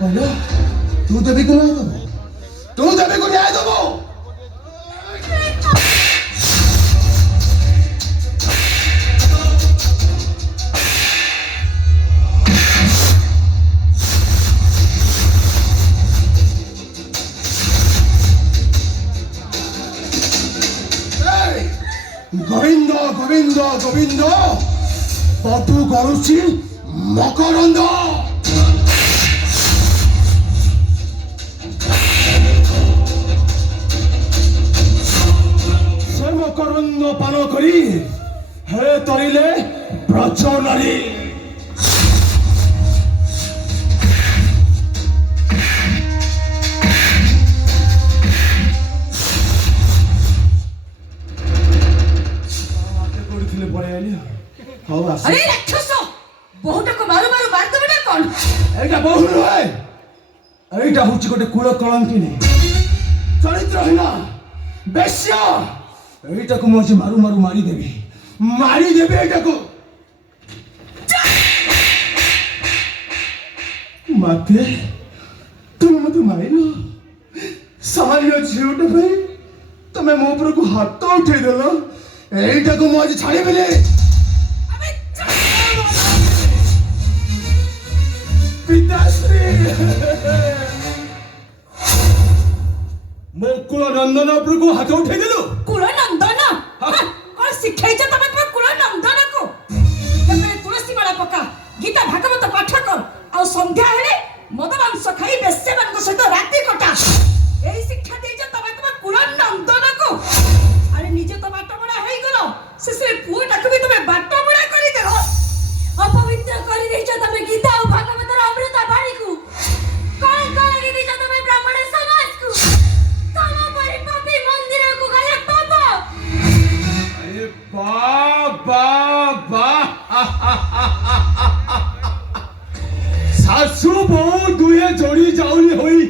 କହିଲ ତୁ ଦେବୀକୁ ନ୍ୟାୟ ଦେବୁ, ତୁ ଦେବୀକୁ ନ୍ୟାୟ ଦେବୁ। গোবিন্দ গোবিন্দ গোবিন্দ বধু করুছি মকরন্দ। সে মকরন্দ পান করি হে তরিলে ব্রজ নারী। अरे राक्षस बहुटा को मारू मारू मार देबे ना कोन एटा बहु नय एटा होची गोटे कुल कलंकिनी चरित्रहीन बेश्या। एटा को मोजे मारू मारू मारी देबे एटा को। माते तुम मते मारिलो सालियो झिउटा पे तमे मो ऊपर को हाथ उठे देलो। एटा को मोजे छाड़ी बेले पिताश्री मो कुल नंदन ऊपर को हाथ उठे देलो। कुल नंदन कोन सिखाई छ तमे तो कुल नंदन को तमे तुलसी माला पका गीता भागवत पाठ कर आ संध्या हेले मद मांस खाई बेसे मान को सहित राती कटा एही शिक्षा दे छ तमे तो कुल नंदन को। अरे निजे तो बाट बड़ा हेई गलो से पुओटा को भी तमे बाट बड़ा करी देलो अपवित्र करी दे छ तमे गीता और भागवत रा अमृत बाणी को कोन करी दे छ तमे ब्राह्मण समाज को तमा परि पापी मंदिर को गले पाप। अरे बाबा सासु बहु दुए जोड़ी जाउली होई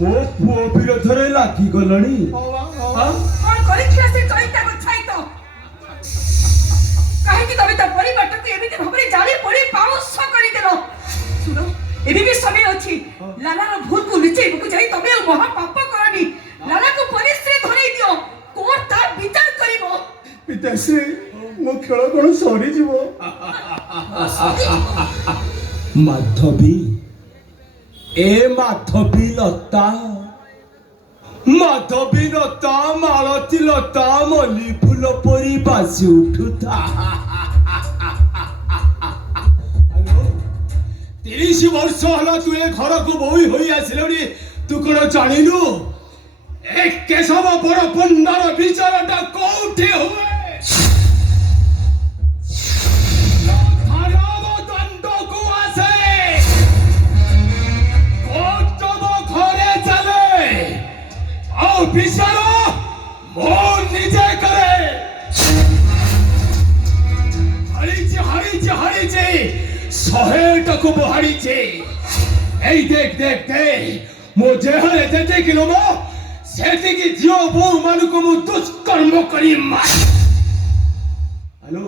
मो पुओ विरोध रे लागी गलणी। कोन करिथिला से चैता को छाइतो काहे कि तमे त परिवार को एमिति भाबरे जाली पड़ी पाउस करी देलो। सुनो एबी भी समय अछि लाला रो भूल को लुचै को जाई तमे महा पाप करनी लाला को पुलिस रे धरै दियो कोर्ट ता विचार करिवो। पिताश्री मो खेल कोन सरी जीवो। माधवी ए माधवी लता माधवी लता मालती लता मल्ली फूल परी बासी उठुता। 30 वर्ष हला तू ए घर को बोई होई आसिलनी तू कोन जानिलु ए केशव बड़ पंडार विचारटा कोठे हुए विचार मोर निजे करे। हरिचे 100 टको बहारिचे। ए देख देख देख मो जेहरे जेते किलो मो सेति की जियो बो मानु को मु दुष्कर्म करी मार। हेलो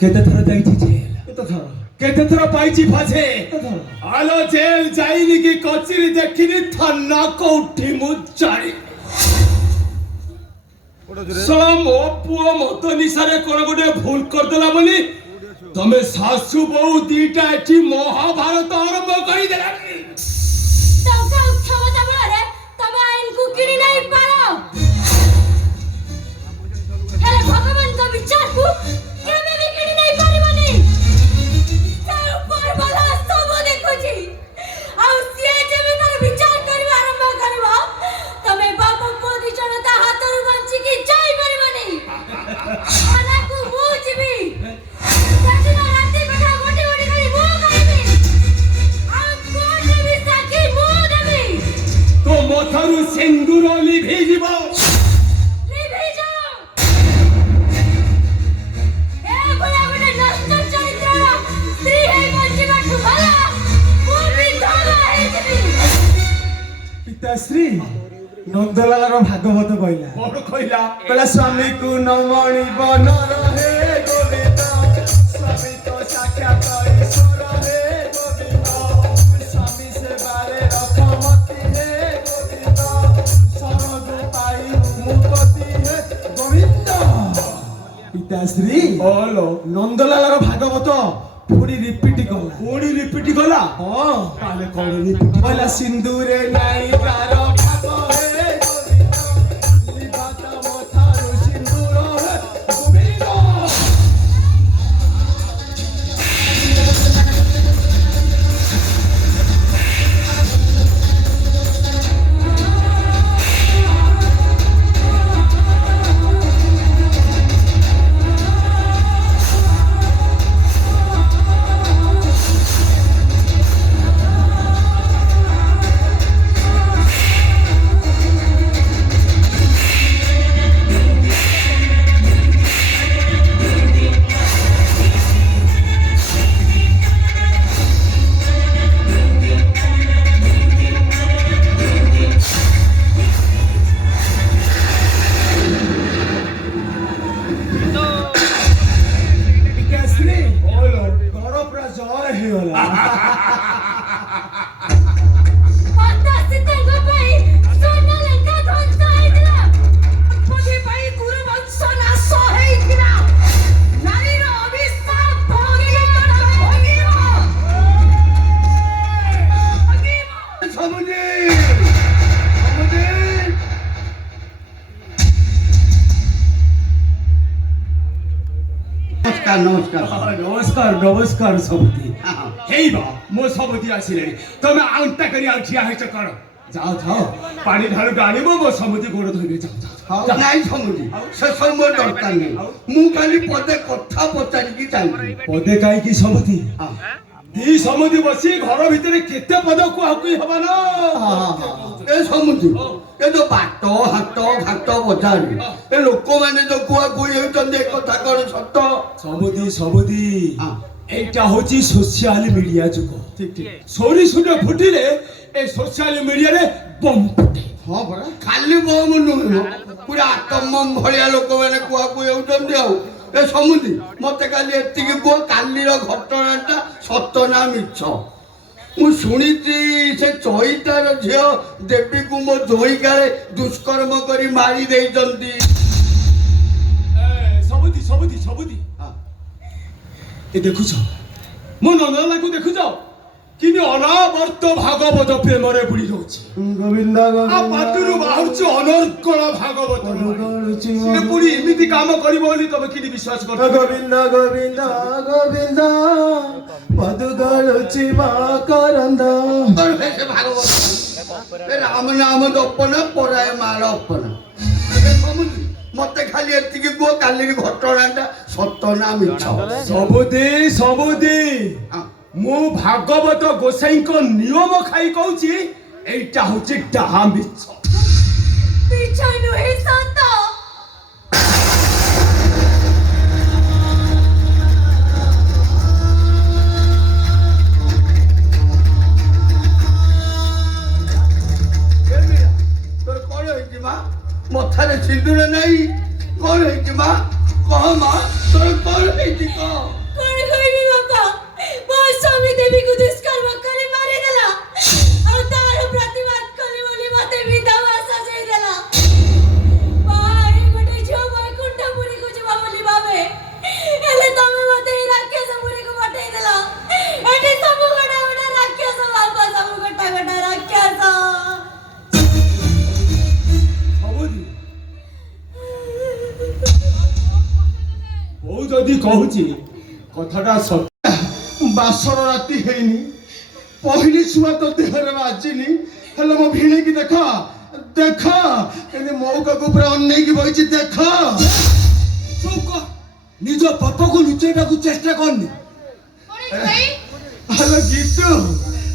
केते थर जाईची जेल केते थर पाइची फासे आलो जेल जाईनी की कचरी देखिनी थाना कोठी मु जाई। सला मो पुओ मत निशारे कोन गोटे भूल कर देला बोली तमे सासु बहु दीटा एठी महाभारत आरंभ करी देला। टका क्षमता बळे तमे आईन को किनी नहीं पारो हेले भगवान का विचार को केमे भी किनी नहीं पारिबनी। तार ऊपर वाला सब देखो जी आ सिए जेबे तार विचार करबा आरंभ करबो तमे बाप को दी जनता हाथरु बंची की जाई पारिबनी। आला को मु जीबी सजना राती बैठा गोटी गोटी करी मु खाइबी आ कोन भी साकी मु देबी तो मोथरु सिंदूर लिभि जीवो लिभि जाओ। ए गोया गोटे नष्ट चरित्र स्त्री है बंची बाठु भला मु भी धोला है जीबी। पिताश्री नंदलाल भागवत कहला स्वामी को नमणी बन रहे गोविंद स्वामी तो साक्षात ईश्वर हे गोविंद स्वामी से बारे समति हे गोविंद सरद पाई मुक्ति हे गोविंद पिताश्री बोलो नंदलाल भागवत पुणी रिपीट गला पुणी रिपीट गला हाँ ताले कौन रिपीट बोला सिंदूरे नाई कार भाग हे गोविंद लिबाता मथारु सिंदूर हे गोविंद पिताश्री बोलो घर पूरा जय ହେଇଗଲା ସୀତାଙ୍କ ପାଇଁ ସ୍ୱର୍ଣ୍ଣ ଲଙ୍କା ଧ୍ୱଂସ ହେଇଥିଲା ଦ୍ରୌପଦୀ ପାଇଁ କୁରୁ ବଂଶ ନାଶ ହେଇଥିଲା ନାରୀର ଅଭିଶାପ ଭୋଗିବ ସମୁଦି नमस्कार नमस्कार नमस्कार नमस्कार समुदी हाँ। हेई बा मो समुदी आसिले तमे आउंटा करी आउ ठिया हेच कर जाओ जाओ पानी ढालु डालिबो मो समुदी गोड़ धोइबे जाओ जाओ हौ नाई समुदी से समय दरकार नहीं मु खाली पदे कथा पचारिकी चाहिए पदे काई की समुदी हाँ दी समुदी बसी घर भितरे केते पद को हकुई हबा ना ए समुदी ए जो बाट हाट घाट बजार ए लोक माने जो कुआ कुई होचंदे कथा कर सत समुदी समुदी हाँ। এইটা হচ্ছে সোশ্যাল মিডিয়া যুগ ठीक ठीक সরি শুনে ফুটিলে এই সোশ্যাল মিডিয়ারে বম ফুটে हाँ परा खाली बम नुह पूरा आतम भलिया लोक माने कुआ कुई होचंदे आउ ए समुदी मते काली एतिकी कुआ कालीर घटनाटा सत ना मिछ ମୁଁ ଶୁଣିଛି ସେ ଚଇତାର ଝିଅ ଦେବୀକୁ ମୋ ଜୋଇ କାଳେ ଦୁଷ୍କର୍ମ କରି ମାରି ଦେଇଛନ୍ତି ସବୁଦି ସବୁଦି ସବୁଦି ଏ ଦେଖୁଛ ମୋ ନନ୍ଦଲାକୁ ଦେଖୁଛ କିନ୍ତୁ ଅନାବର୍ତ୍ତ ଭାଗବତ ପ୍ରେମରେ ବୁଡ଼ି ରହୁଛି ଗୋବିନ୍ଦ ଆ ପାଟିରୁ ବାହାରୁଛି ଅନର୍ଗଳ ଭାଗବତ ଗୋବିନ୍ଦ ସେ ପୁଣି ଏମିତି କାମ କରିବ ବୋଲି ତମେ କିନି ବିଶ୍ୱାସ କରୁଛ ଗୋବିନ୍ଦ ଗୋବିନ୍ଦ ଗୋବିନ୍ଦ ମଧୁ ଗଳୁଛି ମା କରନ୍ଦ ସେ ଭାଗବତ ଏ ରାମ ନାମ ଜପନା ପରାୟ ମାଳ ଅପନା ମତେ ଖାଲି ଏତିକି କୁହ କାଲିର ଘଟଣାଟା ସତ ନା ମିଛ ସବୁଦି ସବୁଦି ମୁଁ ଭାଗବତ ଗୋସାଇଙ୍କ ନିୟମ ଖାଇ କହୁଛି এইটা হচ্ছে ডাহা মিছ ମିଛ ନୁହେଁ ସତ তোর কଣ ହେଇଛି ମା ମଥାରେ ସିନ୍ଦୁର ନାହିଁ କଣ ହେଇଛି ମା କହ ମା ତୋର କଣ ହେଇଛି କହ କଣ କହିବି ବାପା ମୋ ସ୍ୱାମୀ ଦେବୀକୁ ଦୁଷ୍କର୍ମ କରି ମାରିଦେଲା ଆଉ ତାର ପ୍ରତିବାଦ କଲି ବୋଲି ମତେ ବିଧବା ସଜେଇଦେଲା ବାହାରେ ଗୋଟେ ଝିଅ ବୈକୁଣ୍ଠପୁରୀକୁ ଯିବ ବୋଲି ଭାବେ ହେଲେ ତମେ ମତେ ଏଇ ରାକ୍ଷସପୁରୀକୁ ପଠେଇଦେଲ ଏଠି ସବୁ ଗୋଟା ଗୋଟା ରାକ୍ଷସ ବାପା ସବୁ ଗୋଟା ଗୋଟା ରାକ୍ଷସ ସବୁଦି ବୋଉ ଯଦି କହୁଛି କଥାଟା ସତ ବାସର ରାତି ହେଇନି ପହିଲି ଛୁଆ ତ ଦେହରେ ବାଜିନି ହେଲେ ମୋ ଭିଣେଇକି ଦେଖ ଦେଖ କେମିତି ମଉକାକୁ ପୁରା ଅନେଇକି ବଇଛି ଦେଖ ଚୁପ୍ କର ନିଜ ପାପକୁ ଲୁଚେଇବାକୁ ଚେଷ୍ଟା କରନି ହେଲେ ଗୀତୁ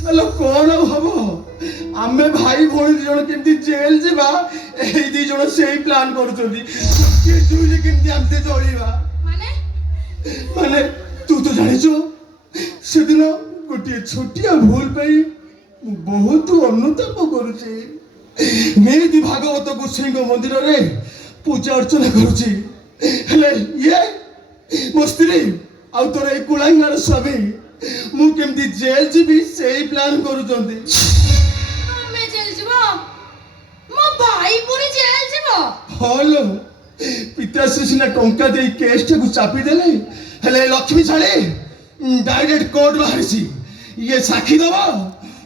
ହେଲେ କଣ ଆଉ ହବ ଆମେ ଭାଇ ଭଉଣୀ ଦି ଜଣ କେମିତି ଜେଲ ଯିବା ଏଇ ଦି ଜଣ ସେଇ ପ୍ଲାନ୍ କରୁଛନ୍ତି କେମିତି ଆମେ ଚଳିବା ମାନେ ତୁ ତ ଜାଣିଛୁ ସେଦିନ ଗୋଟିଏ ଛୋଟିଆ ଭୁଲ ପାଇଁ ମୁଁ ବହୁତ ଅନୁତାପ କରୁଛି ନିହାତି ଭାଗବତ ଗୋସାଇଙ୍କ ମନ୍ଦିରରେ ପୂଜା ଅର୍ଚ୍ଚନା କରୁଛି ହେଲେ ଇଏ ମୋ ସ୍ତ୍ରୀ ଆଉ ତୋର ଏଇ କୁଳାଙ୍ଗାର ସ୍ୱାମୀ ମୁଁ କେମିତି ଜେଲ ଯିବି ସେଇ ପ୍ଲାନ୍ କରୁଛନ୍ତି ହଲୋ ପିତାଶ୍ରୀ ସିନା ଟଙ୍କା ଦେଇ କେସ୍ଟାକୁ ଚାପି ଦେଲେ ହେଲେ ଲକ୍ଷ୍ମୀ ଛାଡି ଡାଇରେକ୍ଟ କୋର୍ଟ ବାହାରିଛି ଇଏ ସାକ୍ଷୀ ଦବ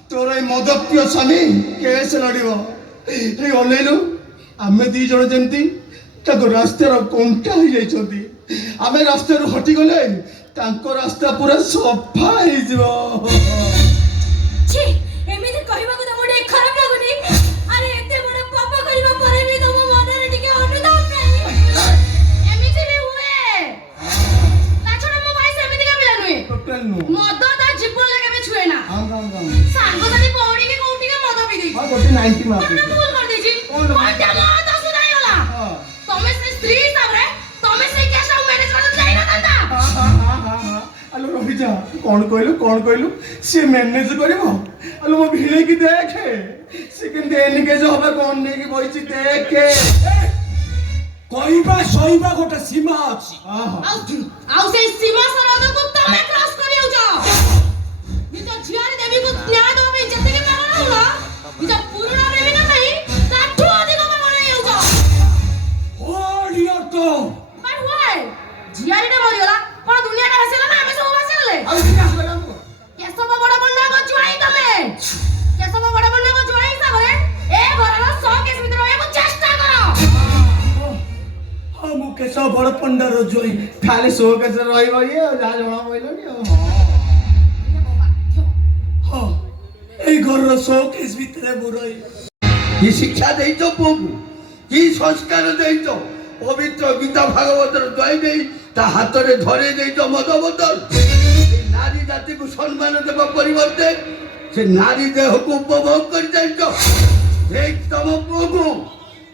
ତୋର ଏଇ ମଦପ୍ରିୟ ସ୍ୱାମୀ କେସ୍ ଲଢିବ ଏଇ ଅନେଇଲୁ ଆମେ ଦି ଜଣ ଯେମିତି ତାଙ୍କ ରାସ୍ତାର କଣ୍ଟା ହେଇଯାଇଛନ୍ତି ଆମେ ରାସ୍ତାରୁ ହଟିଗଲେ ତାଙ୍କ ରାସ୍ତା ପୁରା ସଫା ହେଇଯିବ छी एमिति कहबाको त मोडे खराब लागुनी अरे एते बड पाप करबा परे भी तम मनरे टिके अनुताप नै एमिति भी हुए ताछडा मो भाई सेमिति के बिला नुए टोटल नु मद ता जीवन लगे में छुए ना हम सांगो साथी पौड़ी के कोउटी के मद पी दी हां गोटे 90 मार कौन भूल कर देजी कोन मद सुनाई होला तमे से स्त्री हिसाब रे तमे से केस मैनेज कर जाई ना तंदा আলো রহিজা কোন কইলু সে ম্যানেজ করিব আলো মো ভিড়ে কি দেখে সে কেমতে এনগেজ হবে কোন নেকি বইছি দেখে କହିବା ସହିବା ଗୋଟେ ସୀମା ଅଛି आउ से सीमा सरहद को तमे क्रॉस करि आउ जा निज झियारी देवी को न्याय दो में जते के पागल होला निज पुरुणा देवी का नहीं ताठू अधिक पागल आउ जा Hold your tongue. But why झियारी ने मरियला कोन दुनिया का हसेला ना हमें सब हसेले আর কি আসবে না केसब बड़ बंडा को जुआई तमे केसब बड़ बंडा को जुआई हिसाब रे ए घरर 100 केस भीतर रहए को चेष्टा करो ହଁ ମୁଁ କେଶ ବଡ଼ ପଣ୍ଡାର ଜୋଇ খালি শো কেসে রহিব ইয়ে যা জଣା পইলনি ହଁ ଏଇ ଘରର ଶୋକେସ୍ ଭିତରେ ମୁଁ ରହି কি শিক্ষা দেইছ প্রভু কি সংস্কার দেইছ পবিত্র গীতা ভাগবতর জয় দেই তা হাতরে ধরে দেইছ মদ বোতল এই নারী জাতিকে সম্মান দেবা পরিবর্তে সে নারী দেহকে উপভোগ করে যাইছ দেখ তম পুଅକୁ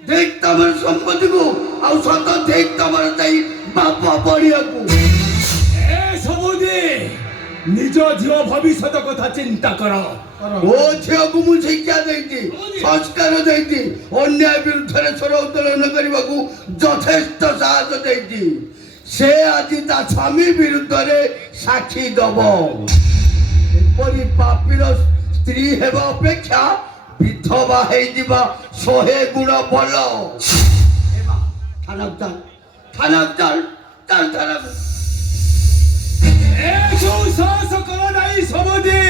দেখ ତମର ସମ୍ପତ୍ତିକୁ ଆଉ ସତ ଦେখ ତମର ଦେଇ ବାପ ପଡ଼ିବାକୁ ଏ ସବୁଦି ନିଜ ଝିଅ ଭବିଷ୍ୟତ କଥା ଚିନ୍ତା କର ଓ ଝିଅକୁ ମୁଁ ଶିକ୍ଷା ଦେଇଛି ସଂସ୍କାର ଦେଇଛି ଅନ୍ୟାୟ ବିରୁଦ୍ଧରେ ସ୍ୱର ଉତ୍ତୋଳନ କରିବାକୁ ଯଥେଷ୍ଟ ସାହସ ଦେଇଛି ସେ ଆଜି ତା ସ୍ୱାମୀ ବିରୁଦ୍ଧରେ ସାକ୍ଷୀ ଦବ ଏପରି ପାପୀର ସ୍ତ୍ରୀ ହେବା ଅପେକ୍ଷା ବିଧବା ହେଇଯିବା 100 ଗୁଣ ଭଲ ଥାନାକୁ ଏ ଯୋଉ ସାହସ କର ନାହିଁ ସବୁଦି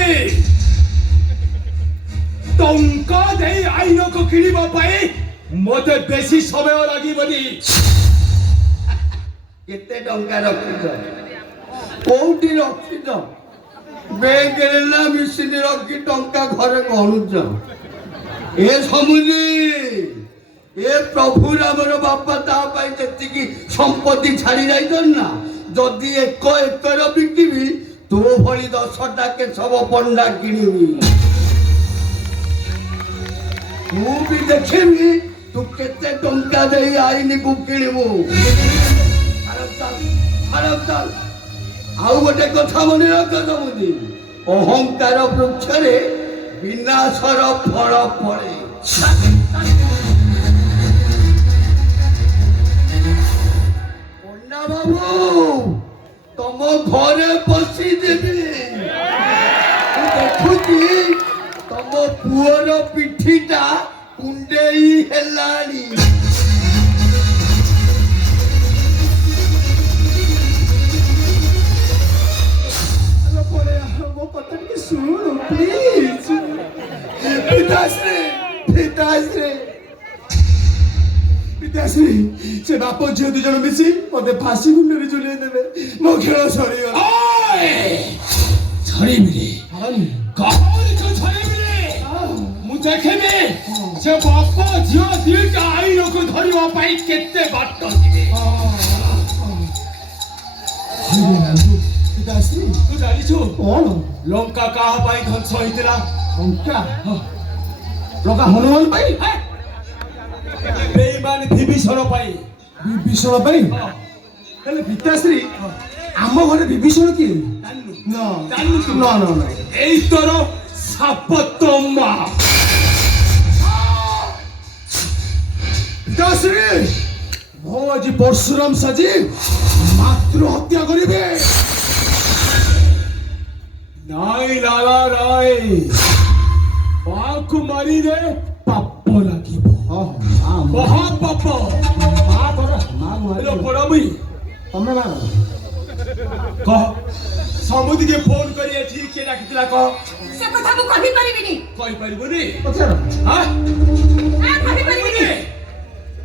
ଟଙ୍କା ଦେଇ ଆଇନକୁ କିଣିବା ପାଇଁ ମୋତେ ବେଶୀ ସମୟ ଲାଗିବନି କେତେ ଟଙ୍କା ରଖିଛ କୋଉଠି ରଖିଛ ବ୍ୟାଙ୍କରେ ନା ମେସିନ୍ ରଖି ଟଙ୍କା ଘରେ ଗଣୁଛ ଏ ସମୁଦି ଏ ପ୍ରଭୁ ରାମର ବାପା ତା ପାଇଁ ଯେତିକି ସମ୍ପତ୍ତି ଛାଡ଼ି ଯାଇଛନ୍ତି ନା ଯଦି 1 ଏକର ବିକିବି ତୋ ଭଳି 10ଟା କେଶବ ପଣ୍ଡା କିଣିବି ମୁଁ ବି ଦେଖିବି ତୁ କେତେ ଟଙ୍କା ଦେଇ ଆଇନକୁ କିଣିବୁ ଆଉ ଗୋଟେ କଥା ମନେ ରଖ ସମୁଦି ଅହଙ୍କାର ବୃକ୍ଷରେ ବିନାଶର ଫଳ ଫଳେ ପଣ୍ଡା ବାବୁ ତମ ଘରେ ବସିଯିବି ଦେଖୁଛି ତମ ପୁଅର ପିଠିଟା କୁଣ୍ଡେଇ ହେଲାଣି ମୋ କଥା ଟିକେ ଶୁଣ ପ୍ଲିଜ ପିତାଶ୍ରୀ ସେ ବାପ ଝିଅ 2 ଜଣ ମିଶି ମତେ ଫାଶୀ ଗୁଣ୍ଡରେ ଝୁଲେଇ ଦେବେ ମୋ ଖେଳ ସରିଗଲା ଛାଡ଼ିବିନି କାହାରିକୁ ଛାଡ଼ିବିନି ମୁଁ ଦେଖିବି ସେ ବାପ ଝିଅ ଦିଟା ଆଇନକୁ ଧରିବା ପାଇଁ କେତେ ବାଟ ଯିବେ ପିତାଶ୍ରୀ ତୁ ଜାଣିଛୁ କଣ ଲଙ୍କା କାହା ପାଇଁ ଧ୍ୱଂସ ହେଇଥିଲା ଟଙ୍କା ଟଙ୍କା ହନୁମାନ ପାଇଁ ବେଇମାନ ବିଭୀଷଣ ପାଇଁ ବିଭୀଷଣ ପାଇଁ ହେଲେ ପିତାଶ୍ରୀ ଆମ ଘରେ ବିଭୀଷଣ କିଏ ନା এই তোর সাপতম্মা পিতাশ্রী ମୁଁ ଆଜି ପରଶୁରାମ ସାଜି ମାତୃ ହତ୍ୟା କରିବେ নাই লালা রায় পাক মারিলে পাপ লাগিব ହଁ ମହାପାପ ମା କର ମା ହେଲୋ ନୁହଁ ପରମି ତମେ ମା କହ ସମୁଦିକେ ଫୋନ କରି ଏଠି କିଏ ଡାକିଥିଲା କହ ସେ କଥା ମୁଁ କହିପାରିବିନି। କହିପାରିବୁନି ପଚାର ହଁ କହିପାରିବିନି।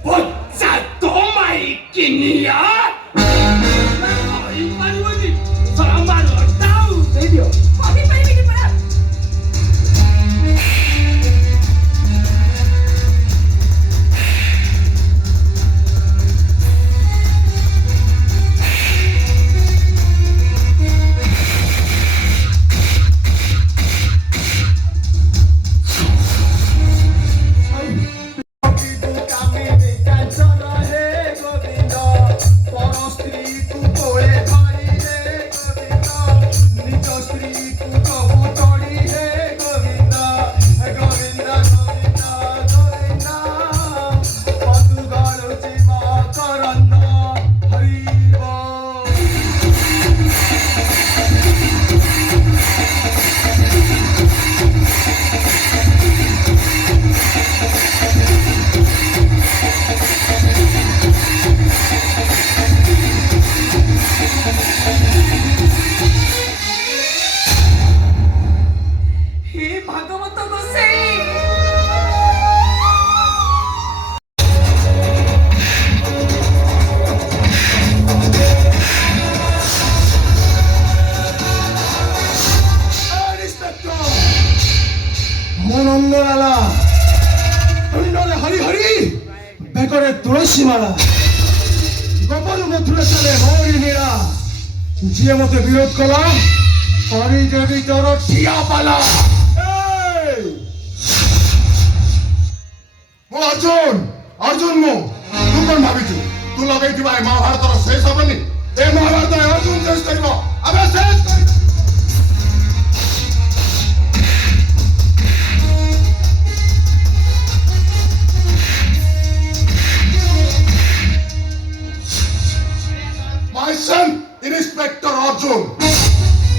ପଚା ତମାଇ କିନିଆ କହିପାରିବୁନି ସମାନ ତାଉ ଦେଇଦିଅ କହିପାରିବିନି ପରା। हे भागवत गोसाई মনন্দলালা তুণ্ডলে হরি হরি বেকরে তুলসী মালা গোপন মথুরে চলে ভৌরি নীলা যিয়ে মতে বিরোধ কলা হরি দেবী তোর ঠিয়া পালা ମୁଁ ଅର୍ଜୁନ ଅର୍ଜୁନ ମୁଁ ତୁ କଣ ଭାବିଛୁ ତୁ ଲଗେଇଥିବା ଏ ମହାଭାରତର ଶେଷ ହବନି ଏ ମହାଭାରତ ଅର୍ଜୁନ ଶେଷ କରିବ ଆମେ ଶେଷ କରିବ My son, Inspector Arjun.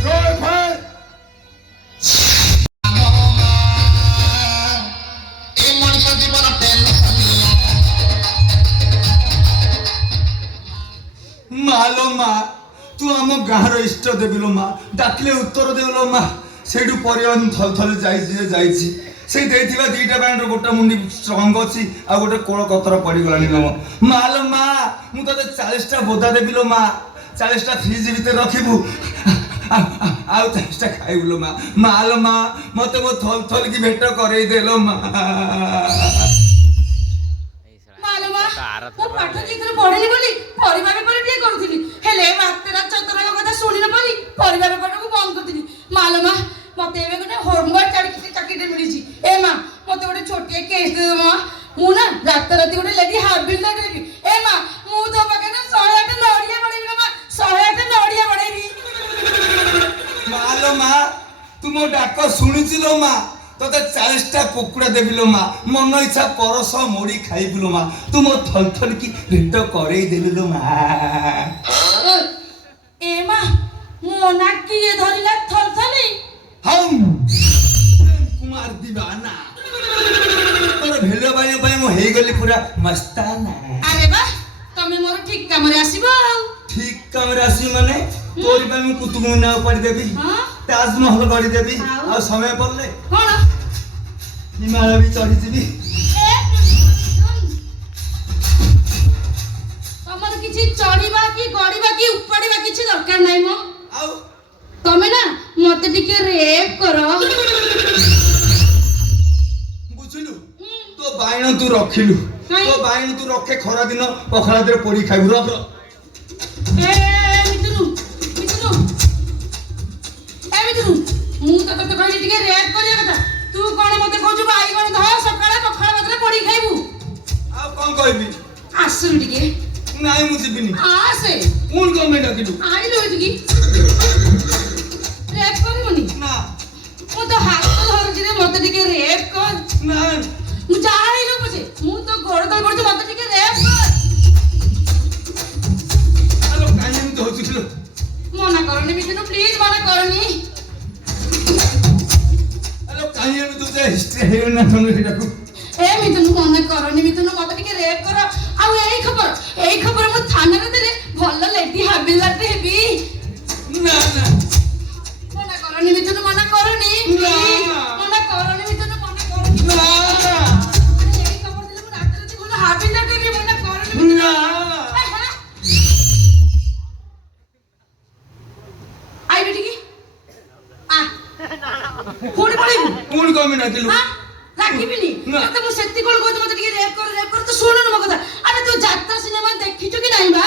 Go ahead. ମାଲୋ ମା ତୁ ଆମ ଗାଁର ଇଷ୍ଟ ଦେବିଲୋ ମା ଡାକିଲେ ଉତ୍ତର ଦେବିଲୋ ମା ସେଇଠୁ ପରିବହନ ଥରେ ଯାଇଛି ଯେ ଯାଇଛି ସେଇ ଦେଇଥିବା ଦିଟା ବ୍ୟାଣ୍ଡର ଗୋଟେ ମୁଣ୍ଡି ଷ୍ଟ୍ରଙ୍ଗ ଅଛି ଆଉ ଗୋଟେ କୋଳ କତର ପଡ଼ିଗଲାଣି ଲୋ ମାଲୋ ମା ମୁଁ ତତେ 40ଟା ବୋଦା ଦେବିଲୋ ମା 40ଟା ଫ୍ରିଜ ଭିତରେ ରଖିବୁ ଆଉ 40ଟା ଖାଇବୁ ଲୋ ମା ମାଲୋ ମା ମତେ ମୋ ଥଲକି ଭେଟ କରେଇ ଦେଲୋ ମା ମାଲମା ମୁଁ ପାଠ ଠିକରେ ପଢିନି ବୋଲି ପରିବା ବେପାର ଟିକେ କରୁଥିଲି ହେଲେ ବାତେରା ଚତରାଙ୍କ କଥା ଶୁଣି ନ ପାରି ପରିବା ବେପାରକୁ ବନ୍ଦ କରିଥିଲି ମାଲମା ମତେ ଏବେ ଗୋଟେ ହୋମଗାର୍ଡ ଚାକିରିଟେ ମିଳିଛି ଏ ମା ମତେ ଗୋଟେ ଛୋଟିଆ କେସ୍ ଦେଇଦେବ ମା ମୁଁ ନା ରାତାରାତି ଗୋଟେ ଲେଡି ହାର୍ବିଲ ଦେବି ଏ ମା ମୁଁ ତୋ ପାଖରେ 108 ନଡ଼ିଆ ବଢେଇବି ମା 108 ନଡ଼ିଆ ବଢେଇବି ମାଲୋ ମା ତୁ ମୋ ଡାକ ଶୁଣିଛୁ ଲୋ ମା ତତେ 40ଟା କୁକୁଡ଼ା ଦେବିଲୋ ମା ମନ ଇଚ୍ଛା ପରସ ମୋଡ଼ି ଖାଇବୁଲୋ ମା ତୁ ମୋ ଥଲଥଲକି ଭେଟ କରେଇ ଦେଲୁଲୋ ମା ଏ ମା ମୋ ନା କିଏ ଧରିଲା ଥଲଥଲି ହମ୍ କୁମାର ଦିବାନା ତୋର ଭେଲ ବାଣିବା ପାଇଁ ମୁଁ ହେଇଗଲି ପୁରା ମସ୍ତାନା ଆରେ ବା ତମେ ମୋର ଠିକ କାମରେ ଆସିବ ଆଉ ଠିକ କାମରେ ଆସିବି ମାନେ ତୋରି ପାଇଁ ମୁଁ କୁତୁବ ମିନାର କରିଦେବି ହଁ ତାଜମହଲ କରିଦେବି ଆଉ? ଆଉ ସମୟ ପଡ଼ିଲେ କଣ ହିମାଳୟ ବି ଚଢିଯିବି ତମର କିଛି ଚଢିବା କି ଗଡିବା କି ଉପାଡିବା କିଛି ଦରକାର ନାହିଁ ମ ଆଉ ତମେ ନା ମତେ ଟିକେ ରେପ୍ କର ବୁଝିଲୁ ତୋ ବାଇଣ ତୁ ରଖିଲୁ କାଇଁ? ତୋ ବାଇଣ ତୁ ରଖେ ଖରା ଦିନ ପଖାଳ ଦେହରେ ପୋଡ଼ି ଖାଇବୁ ରଖ ମିଥୁନୁ ମୁଁ ତ ତତେ କହିଲି ଟିକେ ରେପ୍ କରିବା କଥା ତୁ କଣ ମତେ କହୁଛୁ ବାଇଗଣ ଧର ସକାଳେ ପଖାଳ ଭାତରେ ପୋଡ଼ି ଖାଇବୁ ଆଉ କଣ କହିବି ଆସୁନି ଟିକେ ନାଇଁ ମୁଁ ଯିବିନି ଆସେ ପୁଣି କଣ ପାଇଁ ଡାକିଲୁ ଆଇଲୁ ଏଠିକି ରେପ୍ କରିବୁନି ନା ମୁଁ ତ ହାତ ଧରୁଛି ରେ ମତେ ଟିକେ ରେପ୍ କର ନା ମୁଁ ଯାହା ହେଇଯାଉ ପଛେ ମୁଁ ତ ଗୋଡ଼ ତଳେ ପଡୁଛି ମତେ ଟିକେ ରେପ୍ କର ଆଲୋ କାହିଁ ଏମିତି ହଉଛି କିଲୋ ମନା କରନି ମିଥୁନୁ ପ୍ଲିଜ ମନା କରନି ଆଲୋ କାହିଁ ଏମିତି ତୁ ହିଷ୍ଟ୍ରି ହେଇଗଲି ନା ତମେ ସେଇଟାକୁ ଏ ଏ ମିଥୁନ ମନେ କରନି ମିଥୁନ ମତେ ଟିକେ ରେପ୍ କର ଆଉ ଏଇ ଖବର ମୁଁ ଥାନାରେ ଦେଲେ ଭଲ ଲେଡି ହାବିଲଦାରଟେ ହେବି ନା ନା ମନା କରନି ମିଥୁନ ମନା କରନି ମନା କରନି ମିଥୁନ ମନା କରନି ନା ଏଇ ଖବର ଦେଲେ ମୁଁ ରାତାରାତି ଭଲ ହାବିଲଦାରଟେ ହେବି ମନା କରନି ମିଥୁନ ନା ଆଇବି ଟିକେ ଆ ପୁଣି ପଳେଇବୁ ପୁଣି କମି ଡାକିଲୁ ରାଖିବିନି ନା। ତତେ ମୁଁ ସେତିକି କଣ କହୁଛି ମତେ ଟିକେ ରେପ୍ କର ତୁ ଶୁଣୁନୁ ମୋ କଥା ଆରେ ତୁ ଯାତ୍ରା ସିନେମା ଦେଖିଛୁ କି ନାହିଁ ବା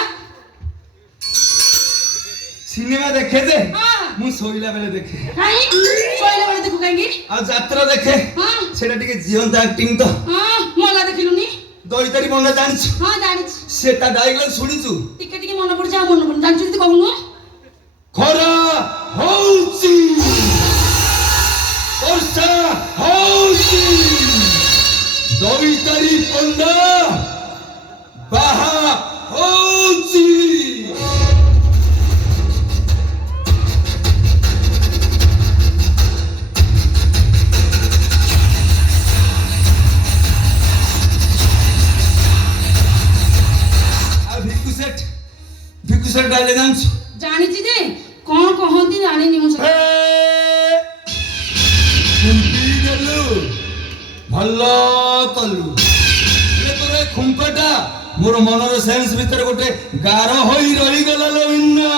ସିନେମା ଦେଖେ ଯେ ହଁ। ମୁଁ ଶୋଇଲା ବେଳେ ଦେଖେ କାହିଁ ଶୋଇଲା ବେଳେ ଦେଖୁ କାହିଁକି ଆଉ ଯାତ୍ରା ଦେଖେ ହଁ ସେଟା ଟିକେ ଜିଅନ୍ତା ଆକ୍ଟିଂ ତ ହଁ ମଲା ଦେଖିଲୁନି ଦଇତାରି ମନେ ଜାଣିଛୁ ହଁ ଜାଣିଛି ସେଟା ଡାଇଲଗ ଶୁଣିଛୁ ଟିକେ ଟିକେ ମନେ ପଡୁଛି ଆଉ ମନେ ପଡୁନି ଜାଣିଛୁ ଯଦି କହୁନୁ ଖରା ହଉଛି ବର୍ଷା ହଉଛି ଦଇତାରି ପଣ୍ଡା ବାହା ହଉଛି ଆଉ ଭିକୁ ସେଟ ଡାଇଲଗ ଜାଣିଛୁ ଜାଣିଛି ଯେ କଣ କହନ୍ତି ଜାଣିନି ମୁଁ ସବୁ ଗଲୁ ଭଲ କଲୁ ତୋର ଖୁମ୍ପଟା ମୋର ମନର ସେନ୍ସ ଭିତରେ ଗୋଟେ ଗାର ହୋଇ ରହିଗଲା ଲୋ ଇନ୍ନା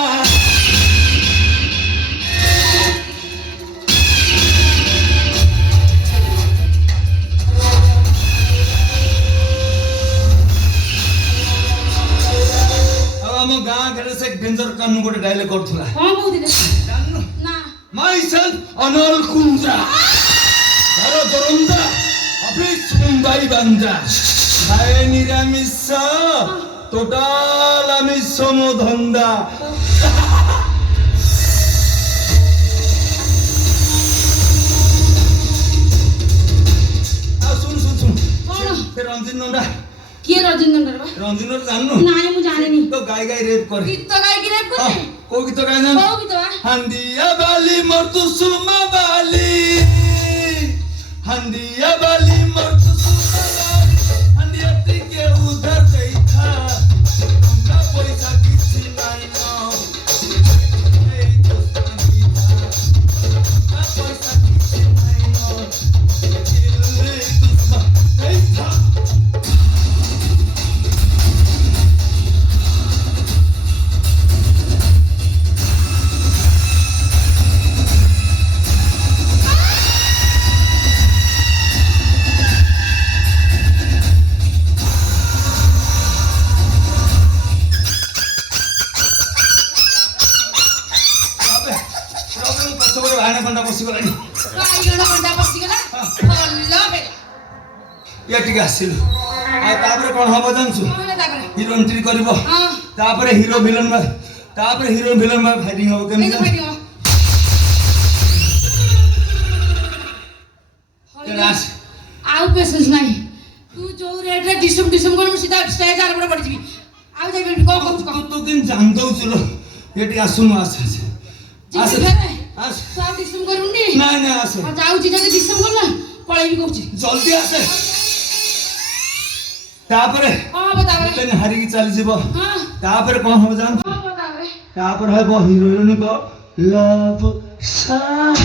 ଆଉ ଆମ ଗାଁ ଘରେ ସେ ଡେଞ୍ଜର କାନୁ ଗୋଟେ ଡାଇଲଗ କରୁଥିଲା କଣ କହୁଥିଲେ ଜାଣିନୁ ନା myself Anol Kundra Haro Dorunda Office Mumbai Banda Hai Niramisa Total Amiso Modhanda Sun କଣ Se Ranjin Nonda କିଏ ରଜନୀନ୍ଦର ବା Ranjin Nonda ଜାଣିନୁ ନାଇଁ ମୁଁ ଜାଣିନି ତ ଗାଇ ଗାଇ ରେପ করে ଗୀତ ଗାଇକି ରେପ୍ କରେ କୋଉ ଗୀତ ଗାଇ ଜାଣିଛୁ କୋଉ ଗୀତ ବା हंदिया बाली मर्तु सुमा बाली हंदिया बाली मर्तु सुमा बाली हंदिया टिके उधर गई था उनका पैसा किसी नहीं ना नहीं तो संगी था उनका पैसा किसी नहीं ना दिल दुश्मन नहीं था ଖଣ୍ଡା ପଶିଗଲାଣି ବାଇଗଣ କଣ୍ଟା ପଶିଗଲା ଭଲ ବେଲା ଇଏ ଟିକେ ଆସିଲୁ ଆଉ ତାପରେ କଣ ହବ ଜାଣିଛୁ କଣ ହେଲା ତାପରେ ହିରୋ ଏଣ୍ଟ୍ରି କରିବ ହଁ ତାପରେ ହିରୋ ଭିଲେନ ଫାଇଟିଂ ହବ କେମିତି ଏଇତ ଫାଟିବ ରାସ ଆଉ ପେସେନ୍ସ ନାହିଁ ତୁ ଯୋଉ ରେଟରେ ଡିସମ କର ମୁଁ ସିଧା ଷ୍ଟେଜ ଆରପଟେ ପଡ଼ିଯିବି ଆଉ ଯାଇପାରିବି କଣ କହୁଛୁ କହ ତୁ କେମିତି ଜାଣିଦଉଛୁ ଲୋ ଏଠି ଆସୁନୁ ଆସେ ଆସେ ଆସେ ଫେରେ ଆସେ ତୁ ଆଉ ଡିସମ କରୁନି ନାଇଁ ନାଇଁ ଆସେ ଆଉ ଯାଉଛି ଯଦି ଡିସମ କର ନା ପଳେଇବି କହୁଛି ଜଲ୍ଦି ଆସେ ତାପରେ କଣ ହବ ତାପରେ ତେନେ ହାରିକି ଚାଲିଯିବ ହଁ ତାପରେ କଣ ହବ ଜାଣିଛୁ କଣ ହବ ତାପରେ ତାପରେ ହବ ହିରୋଇନଙ୍କ ଲଭ ସଙ୍ଗ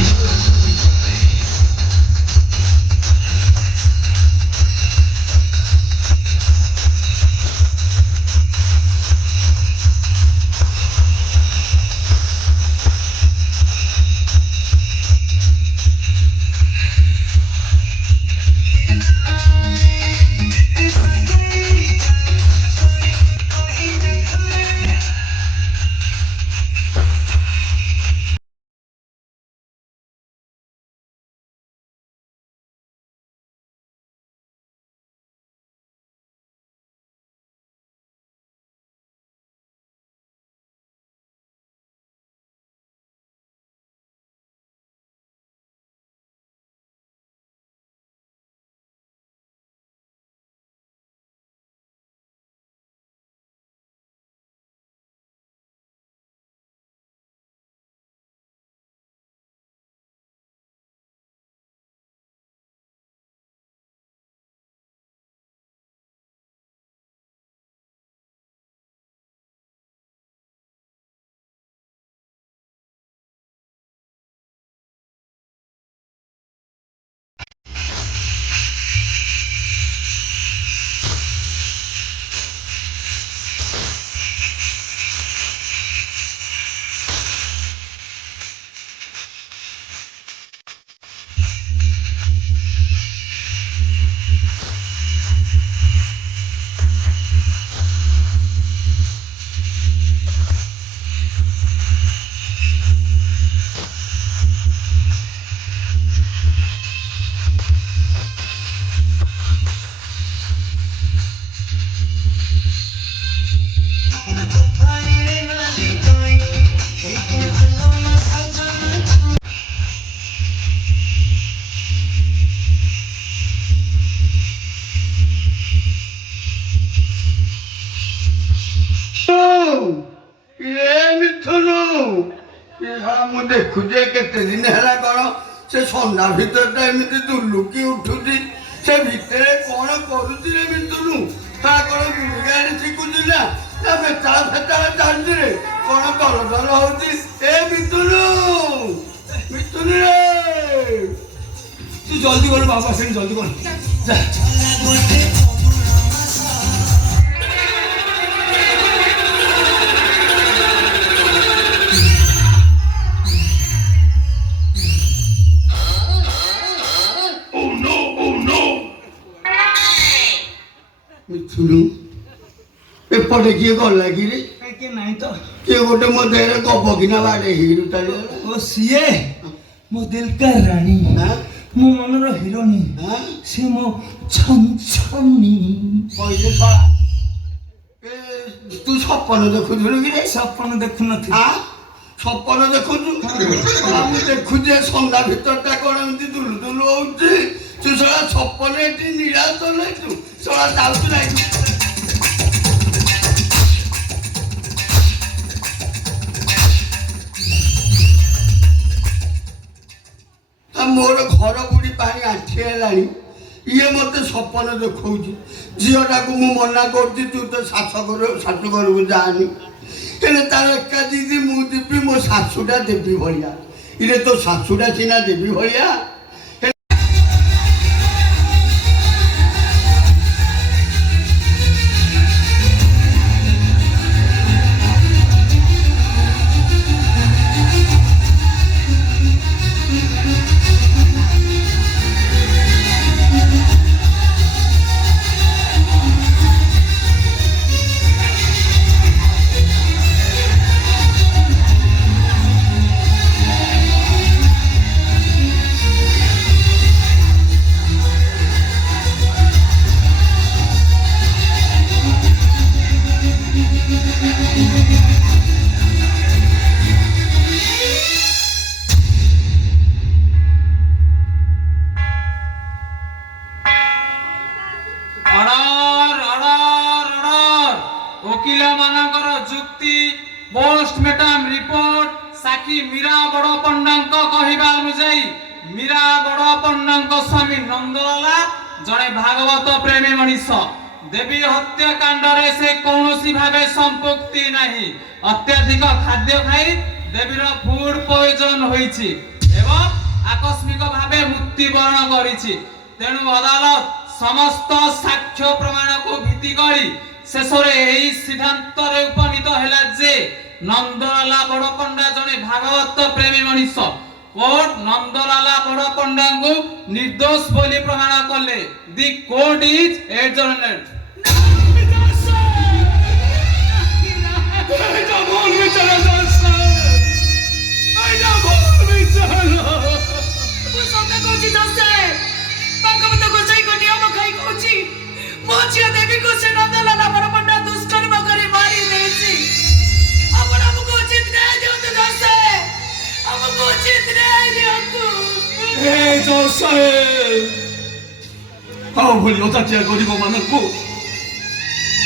ମୁଁ ଦେଖୁଛି କେତେ ଦିନ ହେଲା କ'ଣ ସେ ସନ୍ଧ୍ୟା ଭିତରଟା ଏମିତି ଦୁଲୁକି ଉଠୁଛି ସେ ଭିତରେ କ'ଣ କରୁଛି ରେ ମିତୁନୁ ତା କ'ଣ ଗୁଣିଗାଣି ଶିଖୁଛି ନା ବେତାଳ ଫେତାଳ ଚାଲିଛି ରେ କ'ଣ ଦଲ ଦଲ ହଉଛି ଏ ମିତୁନୁ ମିତୁନୁ ରେ ତୁ ଜଲ୍ଦି କର ବାବା ସେଠି ଜଲ୍ଦି କର ଯା ମିଥୁନୁ ଏପଟେ କିଏ ଗଲା କିରେ କିଏ ନାହିଁ ତ କିଏ ଗୋଟେ ମୋ ଦେହରେ ଗବ କିନା ବାଡ଼େଇ ହେଇକି ଚାଲିଗଲା ଓ ସିଏ ମୋ ଦିଲ କା ରାଣୀ ମୋ ମନର ହିରୋଇନୀ ସେ ମୋ ଛନଛନି କହିଲେ ଶଳା ତୁ ସପନ ଦେଖୁଥିଲୁ କିରେ ସପନ ଦେଖୁନଥିଲି ସପନ ଦେଖୁଛୁ ମୁଁ ଦେଖୁଛି ସନ୍ଧ୍ୟା ଭିତରଟା କ'ଣ ଏମିତି ଦୁଲୁ ଦୁଲୁ ହଉଛି ତୁ ଶଳା ସପନ ଏଠି ନିରାଶ ଚଲେଇଛୁ ଶଳା ଯାଉଛୁ ନାହିଁ ମୋର ଘର ବୁଡ଼ି ପାଣି ଆଣ୍ଠି ହେଲାଣି ଇଏ ମୋତେ ସପନ ଦେଖାଉଛି ଝିଅଟାକୁ ମୁଁ ମନା କରୁଛି ତୁ ତ ଶାଶୁଘରକୁ ଯାଆନି ହେଲେ ତାର ଏକା ଦିଦି ମୁଁ ଯିବି ମୋ ଶାଶୁଟା ଦେବୀ ଭଳିଆ ଇରେ ତୋ ଶାଶୁଟା ସିନା ଦେବୀ ଭଳିଆ वकील मानकर जुक्ति पोस्टमार्टम रिपोर्ट साक्षी मीरा बड़ पंडा कहवा अनुजाई मीरा बड़ पंडा स्वामी नंदलाला जड़े भागवत प्रेमी मनीष देवी हत्याकांड से कौन भाव संपुक्ति नहीं अत्याधिक खाद्य खाई देवीर फूड पॉइजन होईछि एवं आकस्मिक भावे मृत्युवरण करिछि तेणु अदालत समस्त साक्ष्य प्रमाण को भित्ति करी शेषरे एही सिद्धांत रे उपनीत हैला जे नंदलाला बड़ पंडा जने भागवत प्रेमी मनीष कोर्ट नंदलाला बड़ पंडा को निर्दोष बोली प्रमाण कले दी कोर्ट इज एडजर्नेड भली अजातिया गरीब मानक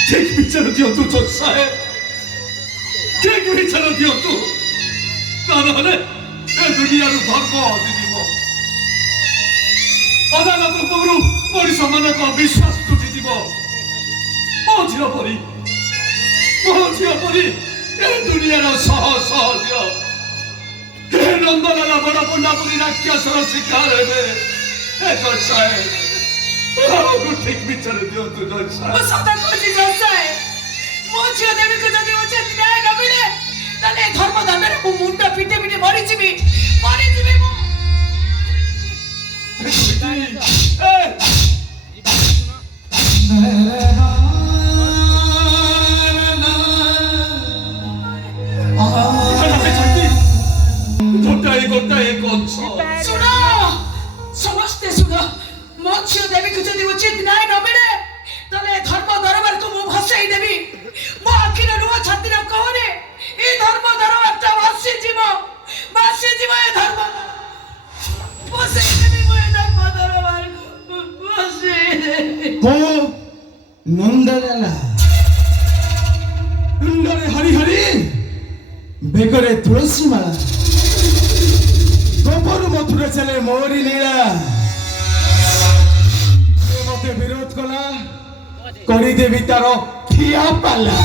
ठीक विचार दिंतु जज साहेब ठीक विचार दिंतु दुनिया धर्म हजिଯିବ अदालत उपरू मनीष मानक विश्वास तुटिଯିବ ମୋ ଝିଅ ପରି ଏ ଦୁନିଆର ଶହ ଶହ ଝିଅ ଏ ନନ୍ଦଲାଲା ବଡ଼ ପଣ୍ଡା ପରି ରାକ୍ଷସର ଶିକାର ହେବେ ଏ ଜଜ ସାହେବ ଆମକୁ ଠିକ ବିଚାର ଦିଅନ୍ତୁ ଜଜ ସାହେବ ସଦା କହୁଛି ଜଜ ସାହେବ ମୋ ଝିଅ ଦେବୀକୁ ଯଦି ଉଚିତ ନ୍ୟାୟ ନ ମିଳେ ତାହେଲେ ଧର୍ମ ଦାଣ୍ଡରେ ମୁଁ ମୁଣ୍ଡ ପିଟି ପିଟି ମରିଯିବି ମୁଁ ଗୋଟାଏ ଗଛ ଶୁଣ ସମସ୍ତେ ଶୁଣ ମୋ ଝିଅ ଦେବୀକୁ ଯଦି ଉଚିତ ନ୍ୟାୟ ନ ମିଳେ ତାହେଲେ ଧର୍ମ ଦରବାରକୁ ମୁଁ ଭସେଇ ଦେବି ମୋ ଆଖିର ଲୁହ ଛାତିର କୋହରେ ଏ ଧର୍ମ ଦରବାରଟା ଭାସିଯିବ ଏ ଧର୍ମ ଭସେଇ ଦେବି ମୁଁ ଏ ଧର୍ମ ଦରବାରକୁ ଭସେଇ ଦେବି ନନ୍ଦଲାଲା ମୁଣ୍ଡରେ ହରି ହରି ବେକରେ ତୁଳସୀ ମାଳା ଆସିଲେ ମୋରି ଲୀଳା ମତେ ବିରୋଧ କଲା କରିଦେବି ତାର ଖିଆ ପାଲା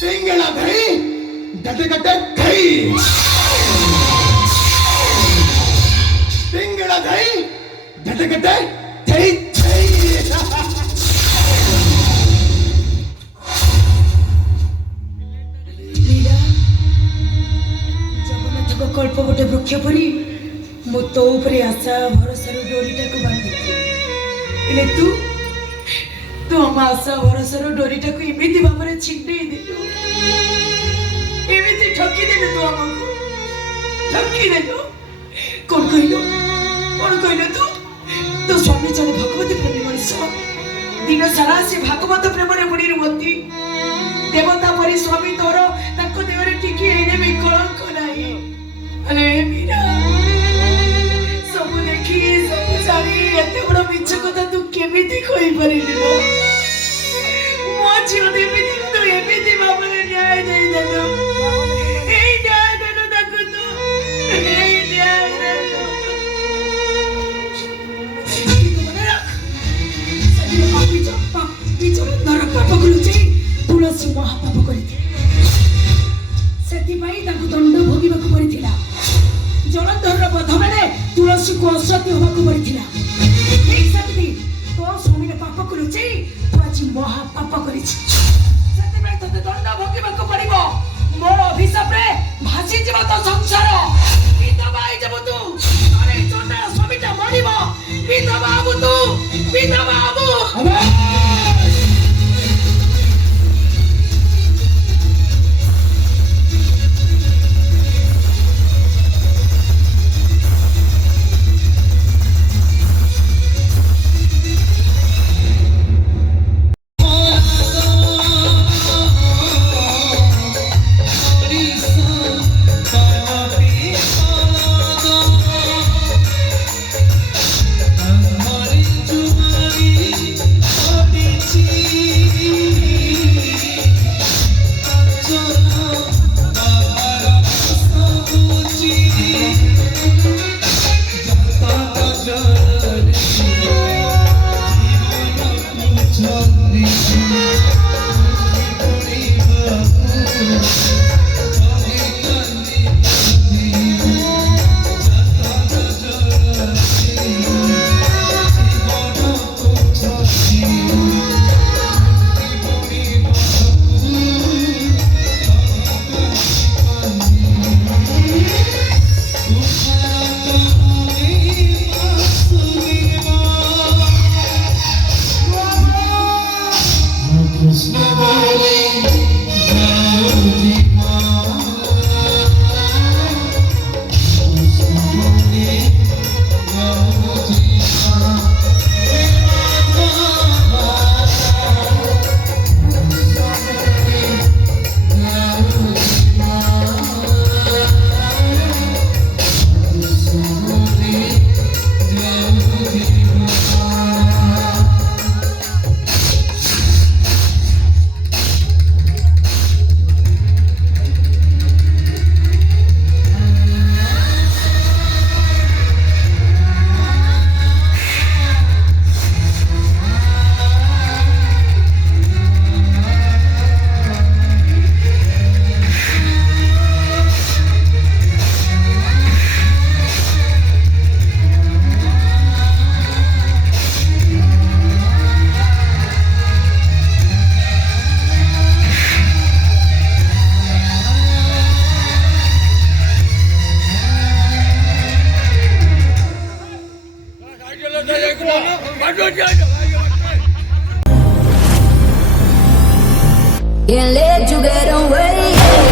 ପିଙ୍ଗଳା ଧରି ଗଟେ ଗଟେ ଖାଇ ପିଙ୍ଗଳା ଧରି ଗଟେ ଗଟେ ଖାଇ ଜଗନ୍ନାଥଙ୍କ କଳ୍ପ ଗୋଟେ ବୃକ୍ଷ ପରି ମୁଁ ତୋ ଉପରେ ଆଶା ଭରସାର ଡୋରିଟାକୁ ବାନ୍ଧିଥିଲି ହେଲେ ତୁ ଆମ ଆଶା ଭରସାର ଡୋରିଟାକୁ ଏମିତି ଭାବରେ ଛିଣ୍ଡେଇ ଦେଲୁ ଏମିତି ଠକିଦେଲୁ ତୁ ଆମକୁ ଠକିଦେଲୁ କଣ କହିଲୁ ତୁ ତୋ ସ୍ୱାମୀ ଜଣେ ଭଗବତୀ ପ୍ରେମୀ ମଣିଷ ଦିନ ସାରା ସେ ଭାଗବତ ପ୍ରେମରେ ବୁଡ଼ି ରୁହନ୍ତି ଦେବତା ପରି ସ୍ୱାମୀ ତୋର ତାଙ୍କ ଦେହରେ ଟିକେ ହେଲେ ବି କଳଙ୍କ ନାହିଁ ଆରେ ମୀରା ସବୁ ଦେଖି ସବୁ ଜାଣି ଏତେ ବଡ଼ ମିଛ କଥା ତୁ କେମିତି କହିପାରିଲୁ ମୋ ଝିଅ ଏମିତି ଭାବରେ ନ୍ୟାୟ ଦେଇଦେଲୁ ଏଇ ନ୍ୟାୟ ଦେଲୁ ତାକୁ ତୁ ଏଇ ନ୍ୟାୟ ଦେଲୁ ପାପକୁ ଲୁଚାଇ ତୁଳସୀ ମହାପାପ କରିଥିଲେ ସେଥିପାଇଁ ତାଙ୍କୁ ଦଣ୍ଡ ଭୋଗିବାକୁ ପଡ଼ିଥିଲା ଜଳନ୍ଧରର ବଧ ବେଳେ ତୁଳସୀକୁ ଅସତ୍ୟ ହେବାକୁ ପଡ଼ିଥିଲା ଠିକ୍ ସେମିତି ତୋ ସ୍ୱାମୀର ପାପକୁ ଲୁଚାଇ ତୁ ଆଜି ମହାପାପ କରିଛି ସେଥିପାଇଁ ତୋତେ ଦଣ୍ଡ ଭୋଗିବାକୁ ପଡ଼ିବ ମୋ ଅଭିଶାପରେ ଭାସିଯିବ ତୋ ସଂସାର ବିଧବା ହେଇଯିବୁ ତୁ ଆରେ ଚଣ୍ଡାଳ ସ୍ୱାମୀଟା ମରିବ ବିଧବା ହବୁ ତୁ ବିଧବା ହବୁ Can't let you get away.